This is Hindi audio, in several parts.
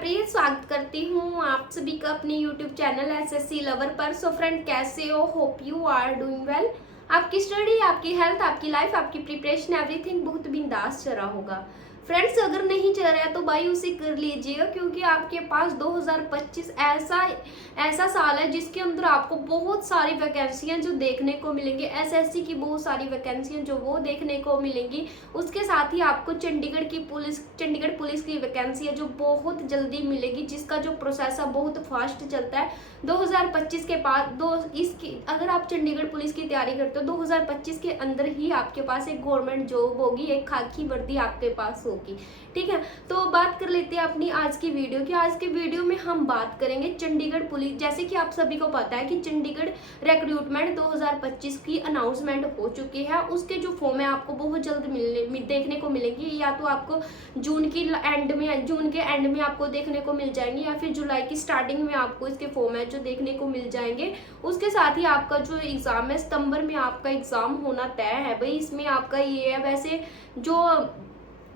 प्रिय स्वागत करती हूँ आप सभी का अपने YouTube चैनल एसएससी लवर पर। सो फ्रेंड, कैसे हो? Hope you are doing well. आपकी स्टडी, आपकी हेल्थ, आपकी लाइफ, आपकी प्रिपरेशन, एवरीथिंग बहुत बिंदास चल रहा होगा। फ्रेंड्स, अगर नहीं चल रहा है तो भाई उसे कर लीजिएगा, क्योंकि आपके पास 2025 ऐसा साल है जिसके अंदर आपको बहुत सारी वैकेंसियां जो देखने को मिलेंगी। एसएससी की बहुत सारी वैकेंसियां जो वो देखने को मिलेंगी। उसके साथ ही आपको चंडीगढ़ पुलिस की वैकेंसी है जो बहुत जल्दी मिलेगी, जिसका जो प्रोसेस है बहुत फास्ट चलता है। 2025 के बाद अगर आप चंडीगढ़ पुलिस की तैयारी करते हो 2025 के अंदर ही आपके पास एक गवर्नमेंट जॉब होगी, एक खाकी वर्दी आपके पास होगी। ठीक है, तो बात कर लेते हैं अपनी आज की वीडियो की। आज के वीडियो में हम बात करेंगे चंडीगढ़ पुलिस। जैसे कि आप सभी को पता है कि चंडीगढ़ रिक्रूटमेंट 2025 की अनाउंसमेंट हो चुकी है। उसके जो फॉर्म है आपको बहुत जल्द देखने को मिलेंगी, या तो आपको जून के एंड में आपको देखने को मिल जाएंगी, या फिर जुलाई की स्टार्टिंग में आपको इसके फॉर्म है जो देखने को मिल जाएंगे। उसके साथ ही आपका जो एग्जाम है सितंबर में आपका एग्जाम होना तय है भाई। इसमें आपका ये है, वैसे जो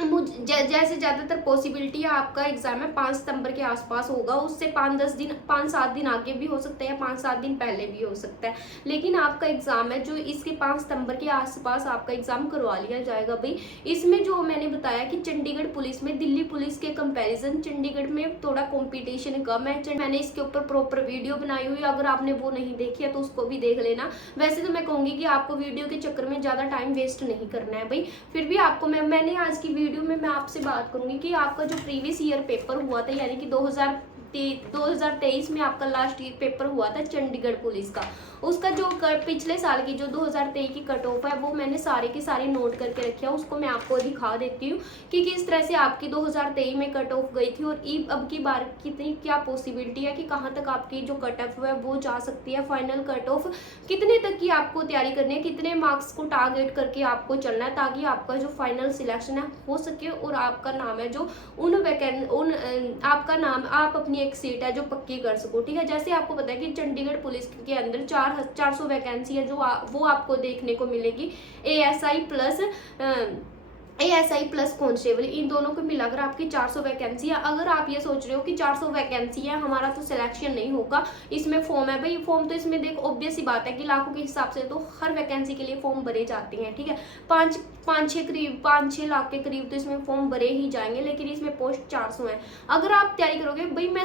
जैसे ज़्यादातर पॉसिबिलिटी है आपका एग्जाम है 5 सितंबर के आसपास होगा। उससे 5-7 दिन आगे भी हो सकता है या 5-7 दिन पहले भी हो सकता है, लेकिन आपका एग्जाम है जो इसके 5 सितंबर के आसपास आपका एग्जाम करवा लिया जाएगा भाई। इसमें जो मैंने बताया कि चंडीगढ़ पुलिस में दिल्ली पुलिस के कंपैरिजन चंडीगढ़ में थोड़ा कंपटीशन कम है। मैंने इसके ऊपर प्रॉपर वीडियो बनाई हुई है, अगर आपने वो नहीं देखी है तो उसको भी देख लेना। वैसे तो मैं कहूँगी कि आपको वीडियो के चक्कर में ज़्यादा टाइम वेस्ट नहीं करना है भाई। फिर भी आपको मैंने आज की वीडियो में मैं आपसे बात करूंगी कि आपका जो प्रीवियस ईयर पेपर हुआ था, यानी कि 2023 में आपका लास्ट ईयर पेपर हुआ था चंडीगढ़ पुलिस का। उसका जो पिछले साल की जो 2023 की कट ऑफ है वो मैंने सारे के सारे नोट करके रखे हैं। उसको मैं आपको दिखा देती हूँ कि किस तरह से आपकी 2023 में कट ऑफ गई थी, और अब की बार कितनी क्या पॉसिबिलिटी है कि कहाँ तक आपकी जो कट ऑफ है वो जा सकती है। फाइनल कट ऑफ कितने तक की आपको तैयारी करनी है, कितने मार्क्स को टारगेट करके आपको चलना है, ताकि आपका जो फाइनल सिलेक्शन है हो सके और आपका नाम है जो आपका नाम आप अपनी एक सीट है जो पक्की कर सको। ठीक है, जैसे आपको पता है कि चंडीगढ़ पुलिस के अंदर 400 वैकेंसी है जो वो आपको देखने को मिलेगी। एएसआई प्लस कांस्टेबल, इन दोनों को मिलाकर आपकी 400 वैकेंसी है। अगर आप ये सोच रहे हो कि 400 वैकेंसी है, हमारा तो सिलेक्शन नहीं होगा, इसमें फॉर्म है भाई। फॉर्म तो इसमें देख ऑब्वियस ही बात है कि लाखों के हिसाब से तो हर वैकेंसी के लिए फॉर्म भरे जाते हैं। ठीक है, 5-6 लाख के करीब तो इसमें फॉर्म भरे ही जाएंगे, लेकिन इसमें पोस्ट 400 है। अगर आप तैयारी करोगे भाई, मैं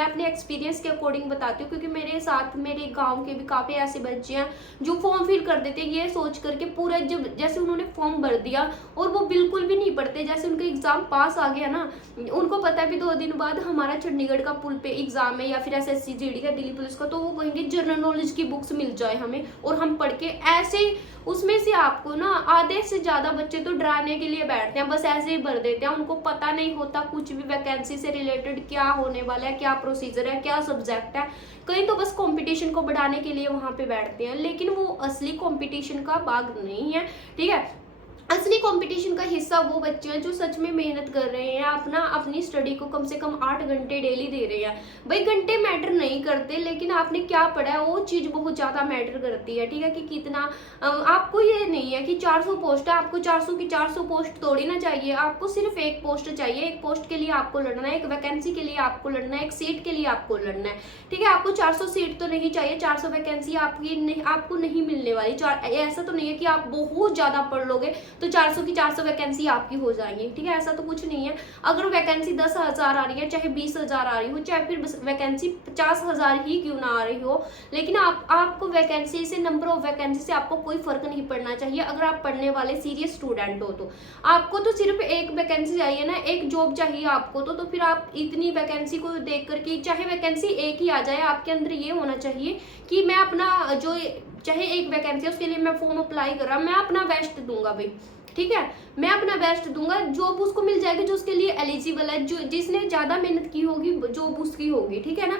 अपने एक्सपीरियंस के अकॉर्डिंग बताती हूँ, क्योंकि मेरे साथ मेरे गाँव के भी काफी ऐसे बच्चे हैं जो फॉर्म फिल कर देते हैं ये सोच करके पूरा, जब जैसे उन्होंने फॉर्म भर दिया और वो बिल्कुल भी नहीं पढ़ते। जैसे उनका एग्जाम पास आ गया ना, उनको पता है भी 2 दिन बाद हमारा चंडीगढ़ का पुल पे एग्जाम है, या फिर एसएससी जीडी का दिल्ली पुलिस का, तो वो कहेंगे जनरल नॉलेज की बुक्स मिल जाए हमें और हम पढ़ के ऐसे उसमें से आपको ना आधे से ज्यादा बच्चे तो डराने के लिए बैठते हैं, बस ऐसे ही भर देते हैं। उनको पता नहीं होता कुछ भी वैकेंसी से रिलेटेड क्या होने वाला है, क्या प्रोसीजर है, क्या सब्जेक्ट है। कहीं तो बस कंपटीशन को बढ़ाने के लिए वहां पे बैठते हैं, लेकिन वो असली कंपटीशन का भाग नहीं है। ठीक है, असली कंपटीशन का हिस्सा वो बच्चे हैं जो सच में मेहनत कर रहे हैं, अपनी स्टडी को कम से कम 8 घंटे डेली दे रहे हैं भाई। घंटे मैटर नहीं करते, लेकिन आपने क्या पढ़ा है वो चीज बहुत ज्यादा मैटर करती है। ठीक है, कि कितना आपको ये नहीं है कि 400 पोस्ट है, आपको 400 की 400 पोस्ट थोड़ी ना चाहिए, आपको सिर्फ एक पोस्ट चाहिए। एक पोस्ट के लिए आपको लड़ना है, एक वैकेंसी के लिए आपको लड़ना है, एक सीट के लिए आपको लड़ना है। ठीक है, आपको 400 सीट तो नहीं चाहिए, 400 वैकेंसी आपको नहीं मिलने वाली। ऐसा तो नहीं है कि आप बहुत ज्यादा पढ़ लोगे तो 400 की 400 वैकेंसी आपकी हो जाएगी। ठीक है, ऐसा तो कुछ नहीं है। अगर वैकेंसी 10,000 आ रही है, चाहे 20,000 आ रही हो, चाहे फिर वैकेंसी 50,000 ही क्यों ना आ रही हो, लेकिन आपको वैकेंसी से, नंबर ऑफ वैकेंसी से आपको कोई फर्क नहीं पड़ना चाहिए। अगर आप पढ़ने वाले सीरियस स्टूडेंट हो तो आपको तो सिर्फ एक वैकेंसी चाहिए ना, एक जॉब चाहिए आपको तो फिर आप इतनी वैकेंसी को देख करके, चाहे वैकेंसी एक ही आ जाए, आपके अंदर ये होना चाहिए कि मैं अपना जो, चाहे एक वैकेंसी है उसके लिए मैं फॉर्म अप्लाई कर रहा, मैं अपना बेस्ट दूंगा भाई। ठीक है, मैं अपना बेस्ट दूंगा, जॉब उसको मिल जाएगी जो उसके लिए एलिजिबल है, जो जिसने ज्यादा मेहनत की होगी जॉब उसकी होगी। ठीक है ना,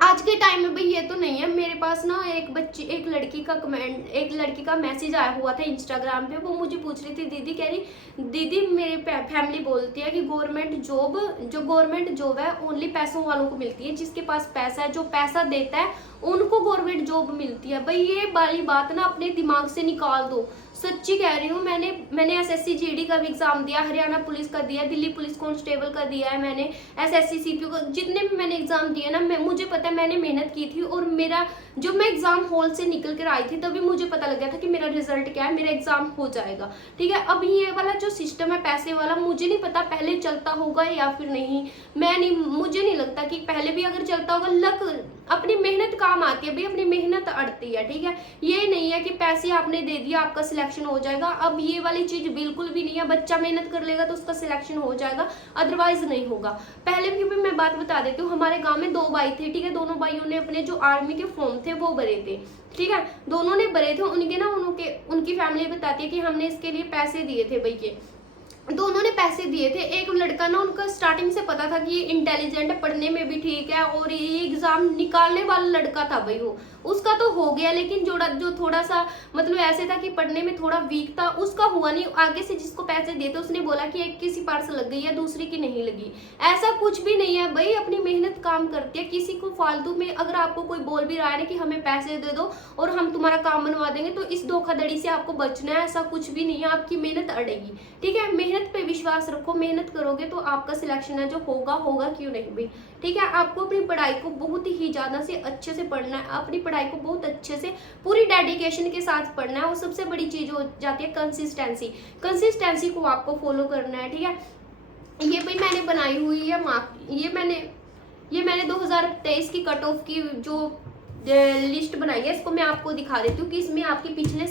आज के टाइम में भाई ये तो नहीं है। मेरे पास ना एक लड़की का मैसेज आया हुआ था इंस्टाग्राम पे। वो मुझे पूछ रही थी, दीदी कह रही दीदी मेरी फैमिली बोलती है कि गवर्नमेंट जॉब है ओनली पैसों वालों को मिलती है, जिसके पास पैसा है, जो पैसा देता है उनको गवर्नमेंट जॉब मिलती है। भाई ये वाली बात ना अपने दिमाग से निकाल दो, सच्ची कह रही हूँ। मैंने SSC GD का भी एग्जाम दिया, हरियाणा पुलिस का दिया, दिल्ली पुलिस कांस्टेबल का दिया है, मैंने SSC CPO का, जितने भी मैंने एग्जाम दिए ना, मुझे पता है मैंने मेहनत की थी। और मेरा जब मैं एग्जाम हॉल से निकल कर आई थी तभी मुझे पता लग गया था कि मेरा रिजल्ट क्या है, मेरा एग्जाम हो जाएगा, ठीक है। अब ये वाला जो सिस्टम है पैसे वाला, मुझे नहीं पता पहले चलता होगा या फिर नहीं। मुझे नहीं लगता कि पहले भी अगर चलता होगा। लक अपनी मेहनत काम आती है भाई, अपनी मेहनत अड़ती है, ठीक है। ये नहीं है कि पैसे आपने दे दिया आपका सिलेक्शन हो जाएगा। अब ये वाली चीज बिल्कुल भी नहीं है। बच्चा मेहनत कर लेगा तो उसका सिलेक्शन हो जाएगा, अदरवाइज नहीं होगा। पहले भी मैं बात बता देती हूँ, हमारे गाँव में 2 भाई थे, ठीक है। दोनों भाइयों ने अपने जो आर्मी के फॉर्म थे वो भरे थे, ठीक है। दोनों ने भरे थे। उनकी फैमिली बताती है कि हमने इसके लिए पैसे दिए थे भैया, दोनों ने पैसे दिए थे। एक लड़का ना, उनका स्टार्टिंग से पता था कि ये इंटेलिजेंट है, पढ़ने में भी ठीक है और ये एग्जाम निकालने वाला लड़का था भाई वो, उसका तो हो गया। लेकिन जो थोड़ा सा मतलब ऐसे था कि पढ़ने में थोड़ा वीक था, उसका हुआ नहीं। आगे से जिसको पैसे दिए थे उसने बोला कि एक किसी पार से लग गई है, दूसरी की नहीं लगी। ऐसा कुछ भी नहीं है भाई, अपनी मेहनत काम करती है। किसी को फालतू में अगर आपको कोई बोल भी रहा है ना कि हमें पैसे दे दो और हम तुम्हारा काम बनवा देंगे, तो इस धोखाधड़ी से आपको बचना है। ऐसा कुछ भी नहीं है, आपकी मेहनत अड़ेगी, ठीक है। मेहनत पे विश्वास रखो, मेहनत करोगे तो आपका सिलेक्शन है जो होगा क्यों नहीं भाई, ठीक है। आपको अपनी पढ़ाई को बहुत ही ज्यादा से अच्छे से पढ़ना है, अपनी पढ़ाई को बहुत अच्छे से पूरी डेडिकेशन के साथ पढ़ना है। और सबसे बड़ी चीज हो जाती है कंसिस्टेंसी को आपको फॉलो करना है, ठीक है। ये भाई मैंने बनाई हुई है ये मैंने 2023 की कट ऑफ की जो लिस्ट बनाई है, इसको मैं आपको दिखा देती हूँ कि इसमें आपकी पिछले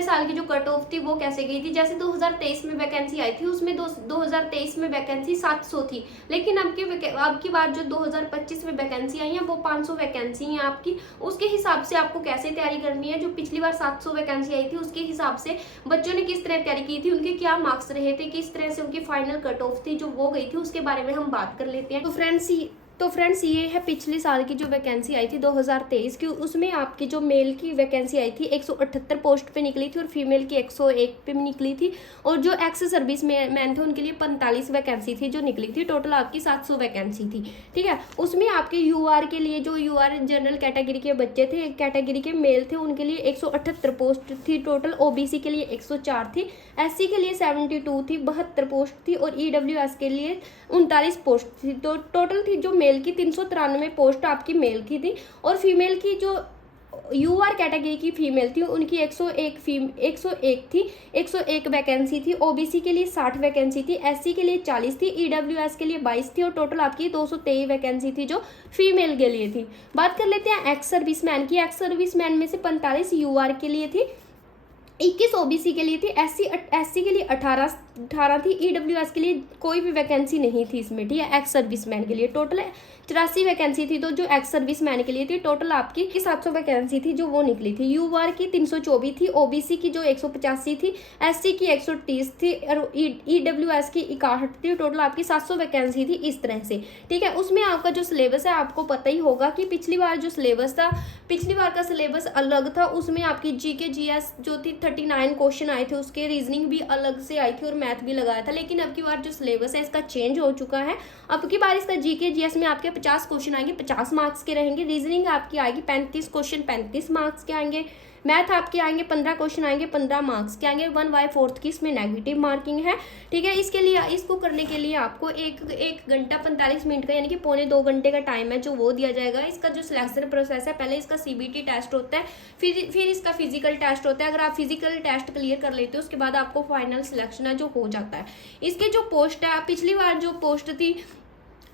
साल की जो कट ऑफ थी वो कैसे गई थी। जैसे 2023 में वैकेंसी आई थी, उसमें 2023 में वैकेंसी 700 थी। लेकिन अब की बार जो 2025 में वैकेंसी आई है वो 500 वैकेंसी है आपकी। उसके हिसाब से आपको कैसे तैयारी करनी है, जो पिछली बार 700 वैकेंसी आई थी उसके हिसाब से बच्चों ने किस तरह तैयारी की थी, उनके क्या मार्क्स रहे थे, किस तरह से उनकी फाइनल कट ऑफ थी जो वो गई थी, उसके बारे में हम बात कर लेते हैं। तो फ्रेंड्स ये है पिछले साल की जो वैकेंसी आई थी 2023 की। उसमें आपकी जो मेल की वैकेंसी आई थी 178 पोस्ट पे निकली थी और फीमेल की 101 पे निकली थी। और जो एक्स सर्विस मैन थे उनके लिए 45 वैकेंसी थी जो निकली थी। टोटल आपकी 700 वैकेंसी थी, ठीक है। उसमें आपके यूआर के लिए, जो यूआर जनरल कैटेगरी के बच्चे थे, कैटेगरी के मेल थे, उनके लिए 178 पोस्ट थी टोटल। ओबीसी के लिए 104 थी, एससी के लिए 72 थी, 72 पोस्ट थी और ईडब्ल्यूएस के लिए 39 पोस्ट थी। तो टोटल थी जो मेल की 393 पोस्ट आपकी मेल की थी। और फीमेल की जो यूआर कैटेगरी की फीमेल थी उनकी 101 थी, 101 वैकेंसी थी। ओबीसी के लिए 60 वैकेंसी थी, एससी के लिए 40 थी, ईडब्ल्यूएस के लिए 22 थी और टोटल आपकी 223 वैकेंसी थी जो फीमेल के लिए थी। बात कर लेते हैं एक्स सर्विसमैन की। एक्स सर्विसमैन में से 45 यूआर के लिए थी, 21 ओबीसी के लिए थी, एससी के लिए 18 थी, ईडब्ल्यूएस के लिए कोई भी वैकेंसी नहीं थी इसमें, ठीक है। एक्स सर्विसमैन के लिए टोटल 84 वैकेंसी थी। तो जो एक्स सर्विसमैन के लिए थी टोटल आपकी 700 वैकेंसी थी जो वो निकली थी। यूआर की 324 थी, ओबीसी की जो 185 थी, एससी की 130 थी और ईडब्ल्यूएस की 61 थी। टोटल आपकी 700 वैकेंसी थी इस तरह से, ठीक है। उसमें आपका जो सिलेबस है आपको पता ही होगा कि पिछली बार का सिलेबस अलग था। उसमें आपकी जीके जीएस जो थी 39 क्वेश्चन आए थे, उसके रीजनिंग भी अलग से आई थी और मैथ भी लगाया था। लेकिन अब की बार जो सिलेबस है इसका चेंज हो चुका है। अब की बार इसका जीके जीएस में आपके 50 क्वेश्चन आएंगे, 50 मार्क्स के रहेंगे। रीजनिंग आपकी आएगी 35 क्वेश्चन, 35 मार्क्स के आएंगे। मैथ आपके आएंगे 15 क्वेश्चन आएंगे, 15 मार्क्स के आएंगे। 1/4 की इसमें नेगेटिव मार्किंग है, ठीक है। इसको करने के लिए आपको 1 घंटा 45 मिनट का यानी कि 1.25 घंटे का टाइम है जो वो दिया जाएगा। इसका जो सिलेक्शन प्रोसेस है, पहले इसका सीबीटी टेस्ट होता है, फिर इसका फिजिकल टेस्ट होता है। अगर आप फिजिकल टेस्ट क्लियर कर लेते हो उसके बाद आपको फाइनल सिलेक्शन है जो हो जाता है। इसके जो पोस्ट है, पिछली बार जो पोस्ट थी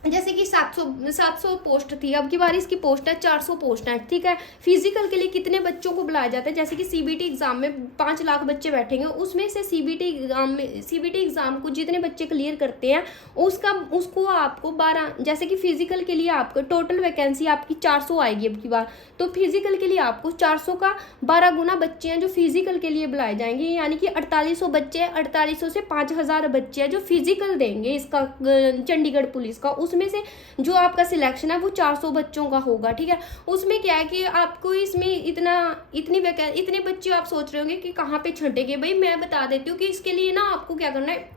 जैसे कि 700 पोस्ट थी, अब की बार इसकी पोस्ट है 400 पोस्ट है, ठीक है। फिजिकल के लिए कितने बच्चों को बुलाया जाता है, जैसे कि सीबीटी एग्जाम में 5 लाख बच्चे बैठेंगे, उसमें से सीबीटी एग्जाम को जितने बच्चे क्लियर करते हैं उसको आपको 12, जैसे कि फिजिकल के लिए आपको टोटल वैकेंसी आपकी 400 आएगी अब की बार। तो फिजिकल के लिए आपको 400 का 12 गुना बच्चे हैं जो फिजिकल के लिए बुलाए जाएंगे, यानी कि 4800 बच्चे हैं। 4800 से 5000 बच्चे हैं जो फिजिकल देंगे इसका चंडीगढ़ पुलिस का। उसमें से जो आपका सिलेक्शन है वो 400 बच्चों का होगा, ठीक है। उसमें क्या है कि आपको इसमें इतने बच्चे आप सोच रहे होंगे कि कहाँ पे छटेंगे। भाई मैं बता देती हूँ कि इसके लिए ना आपको क्या करना है,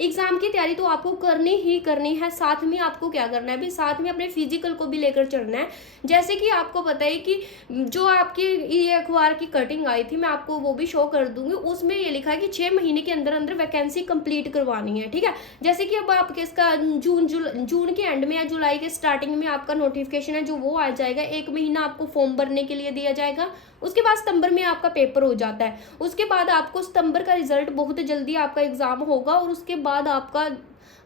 एग्जाम की तैयारी तो आपको करनी ही करनी है, साथ में आपको क्या करना है भाई, साथ में अपने फिजिकल को भी लेकर चलना है। जैसे कि आपको पता है कि जो आपकी ये अखबार की कटिंग आई थी, मैं आपको वो भी शो कर दूंगी, उसमें ये लिखा है कि 6 महीने के अंदर अंदर वैकेंसी कंप्लीट करवानी है, ठीक है। जैसे कि अब आपके इसका जून के एंड में या जुलाई के स्टार्टिंग में आपका नोटिफिकेशन है जो वो आ जाएगा। 1 महीना आपको फॉर्म भरने के लिए दिया जाएगा, उसके बाद सितंबर में आपका पेपर हो जाता है। उसके बाद आपको सितंबर का रिजल्ट बहुत जल्दी आपका एग्जाम होगा, और उसके बाद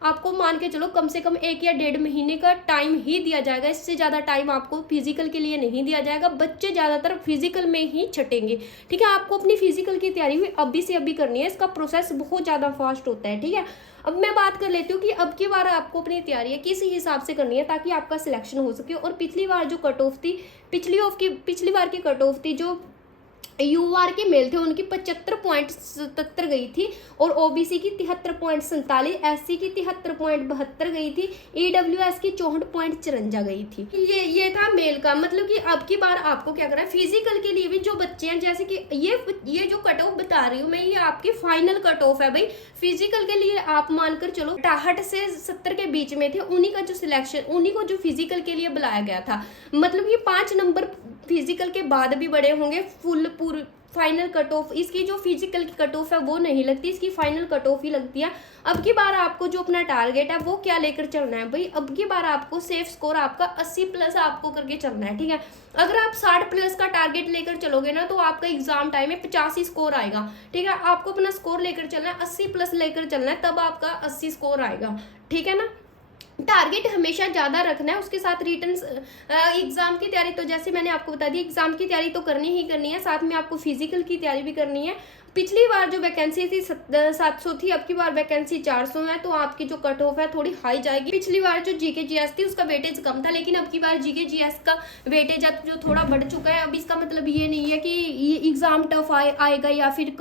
आपको मान के चलो कम से कम 1 या 1.5 महीने का टाइम ही दिया जाएगा। इससे ज़्यादा टाइम आपको फिजिकल के लिए नहीं दिया जाएगा। बच्चे ज़्यादातर फिजिकल में ही छटेंगे, ठीक है। आपको अपनी फिजिकल की तैयारी भी अभी से अभी करनी है, इसका प्रोसेस बहुत ज़्यादा फास्ट होता है, ठीक है। अब मैं बात कर लेती हूँ कि अब की बार आपको अपनी तैयारी किस हिसाब से करनी है ताकि आपका सिलेक्शन हो सके। और पिछली बार जो कट ऑफ थी, पिछली बार की कट ऑफ थी, जो यूआर के मेल थे उनकी 75.77 गई थी, और ओबीसी की 73.47, एससी की 73.72 गई थी, ईडब्ल्यूएस की 64.54 गई थी। ये था मेल का। मतलब कि अब की बार आपको क्या करना है, फिजिकल के लिए भी जो बच्चे हैं, जैसे कि ये जो कट ऑफ बता रही हूँ मैं, ये आपकी फाइनल कट ऑफ है भाई। फिजिकल के लिए आप मानकर चलो 68 से 70 के बीच में थे, उन्हीं का जो सिलेक्शन, उन्हीं को जो फिजिकल के लिए बुलाया गया था। मतलब ये 5 नंबर फिजिकल के बाद भी बड़े होंगे। पूरी फाइनल कट ऑफ इसकी जो फिजिकल की कट ऑफ है वो नहीं लगती, इसकी फाइनल कट ऑफ ही लगती है। अब की बार आपको जो अपना टारगेट है वो क्या लेकर चलना है भाई, अब की बार आपको सेफ स्कोर आपका 80+ आपको करके चलना है, ठीक है। अगर आप 60+ का टारगेट लेकर चलोगे ना तो आपका एग्जाम टाइम में 85 स्कोर आएगा, ठीक है। आपको अपना स्कोर लेकर चलना है, 80+ लेकर चलना है, तब आपका 80 स्कोर आएगा, ठीक है ना। टारगेट हमेशा ज़्यादा रखना है। उसके साथ रिटर्न एग्जाम की तैयारी तो जैसे मैंने आपको बता दी, एग्जाम की तैयारी तो करनी ही करनी है, साथ में आपको फिजिकल की तैयारी भी करनी है। पिछली बार जो वैकेंसी थी 700 थी, अब की बार वैकेंसी 400 है, तो आपकी जो कट ऑफ है थोड़ी हाई जाएगी। पिछली बार जो जीके जीएस थी उसका वेटेज कम था, लेकिन अब की बार जीके जीएस का वेटेज जो थोड़ा बढ़ चुका है। अब इसका मतलब ये नहीं है कि ये एग्जाम टफ आएगा या फिर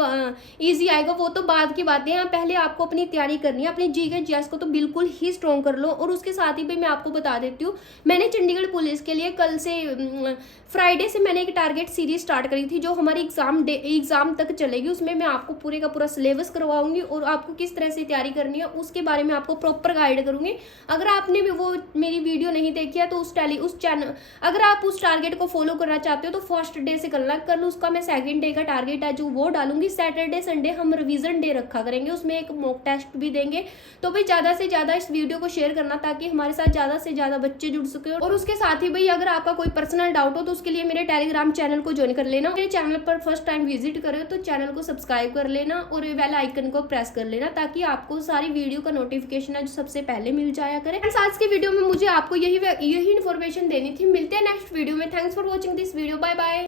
ईजी आएगा, वो तो बाद की बातें हैं। पहले आपको अपनी तैयारी करनी है, अपनी जीके जीएस को तो बिल्कुल ही स्ट्रॉन्ग कर लो। और उसके साथ ही भाई मैं आपको बता देती हूँ, मैंने चंडीगढ़ पुलिस के लिए कल से फ्राइडे से मैंने एक टारगेट सीरीज स्टार्ट करी थी, जो हमारी एग्जाम तक चलेगी। उसमें मैं आपको पूरे का पूरा सिलेबस करवाऊंगी और आपको किस तरह से तैयारी करनी है उसके बारे में आपको प्रॉपर गाइड करूंगी। अगर आपने भी वो मेरी वीडियो नहीं देखी है तो उस चैनल, अगर आप उस टारगेट को फॉलो करना चाहते हो तो फर्स्ट डे से करना। कल उसका मैं सेकंड डे का टारगेट है जो वो डालूंगी। सैटरडे संडे हम रिवीजन डे रखा करेंगे, उसमें एक मॉक टेस्ट भी देंगे। तो भाई ज़्यादा से ज़्यादा इस वीडियो को शेयर करना ताकि हमारे साथ ज़्यादा से ज़्यादा बच्चे जुड़ सके। और उसके साथ ही भाई अगर आपका कोई पर्सनल डाउट हो तो उसके लिए मेरे टेलीग्राम चैनल को ज्वाइन कर लेना। मेरे चैनल पर फर्स्ट टाइम विजिट करो तो चैनल को सब्सक्राइब कर लेना और बेल आइकन को प्रेस कर लेना, ताकि आपको सारी वीडियो का नोटिफिकेशन है जो सबसे पहले मिल जाया करे। आज की वीडियो में मुझे आपको यही इन्फॉर्मेशन देनी थी। मिलते हैं नेक्स्ट वीडियो में। Thanks for watching this video. Bye bye.